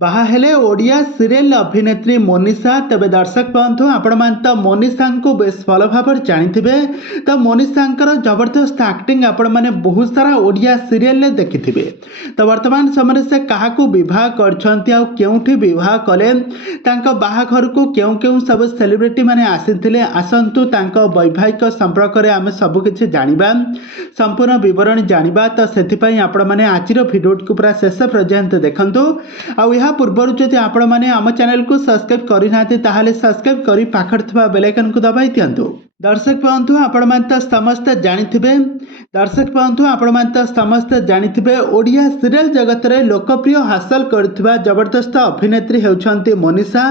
बाहेले Odia serial अभिनेत्री मोनिषा तेबे दर्शक बंधु आपण तो मोनिषा को बेस भल भाव जानी तो मोनिषा जबरदस्त एक्टिंग आपण मैंने बहुत सारा ओडिया सीरियल देखि तो वर्तमान समय से क्या बह कर बह कले बाहाघर को क्यों क्यों सब सेलिब्रिटी माने आसी आसतु वैवाहिक संपर्क में आम सबकि जाना संपूर्ण बरण जाना तो से आपण मैंने आज भिडियो को पूरा शेष पर्यंत देखु आ पूर्वर जदि आपण मैंने आम चैनल को सब्सक्राइब करना ताहले सब्सक्राइब कर पाखर थिबा बेल आइकन को दबाई दियंतु। दर्शक बंधु आपण मैंने समस्त जानिथिबे दर्शक बंधु आपण मैंने समस्त जानिथिबे ओडिया सीरियल जगत रे लोकप्रिय हासिल करथिबा जबरदस्त अभिनेत्री हेउछंती मोनिषा।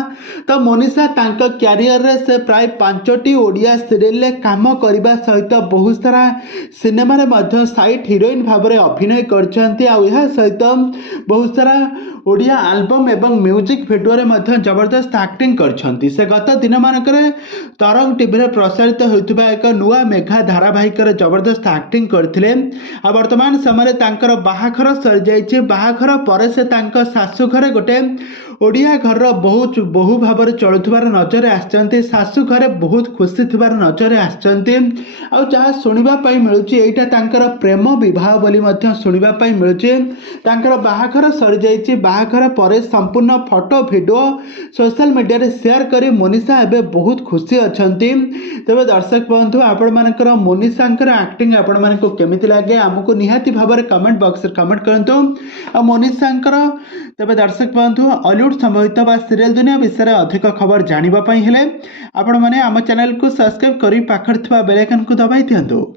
तो मोनिषा तांको क्यारियर रे से प्राय 5टी ओडिया सीरियल रे काम करबा सहित बहुत सारा सिनेमा रे मध्य साइड हीरोइन भाव में अभिनय करछंती आ यह सहित बहुत सारा ओडिया एल्बम एवं म्यूजिक भिडियो रे मध्य जबरदस्त एक्टिंग करछंती। से गत दिन मानकरे तरंग टीवी रे प्रसारित होइतबा एक नुआ मेघा धारावाहिक रे जबरदस्त एक्टिंग करथिले। आ वर्तमान समय तांकर बाहाघर सर जाइछे। बाहाघर परे से तांका सासु घरे गोटे ओडिया घर बहुत बहु भाव में चलुवार नजर आसचंती। सासु घरे बहुत खुशी थिबार नजर आसचंती। आ जहाँ शुणापी मिलूँ यहाँ तांकर प्रेम विवाह बोली शुणापी मिलूँ। तांकर बाहाघर सरी जाइए। बाहाघर पर संपूर्ण फोटो वीडियो सोशल मीडिया रे शेयर करी मोनिषा एवं बहुत खुशी अच्छी। तेज दर्शक बंधु आपण मानकर मोनिषा एक्टिंग आपण मान केमी लगे आमको निहाती भाव में कमेंट बॉक्स में कमेंट करूँ। मोनिषा तेज दर्शक बंधु हॉलीवुड संबंधित बा सीरियल दुनिया विषय अधिक खबर जानापी हेले आपण मैंने आम चैनल को सब्सक्राइब कर पाखर थिबा बेल आइकन को दबाई दियंतु।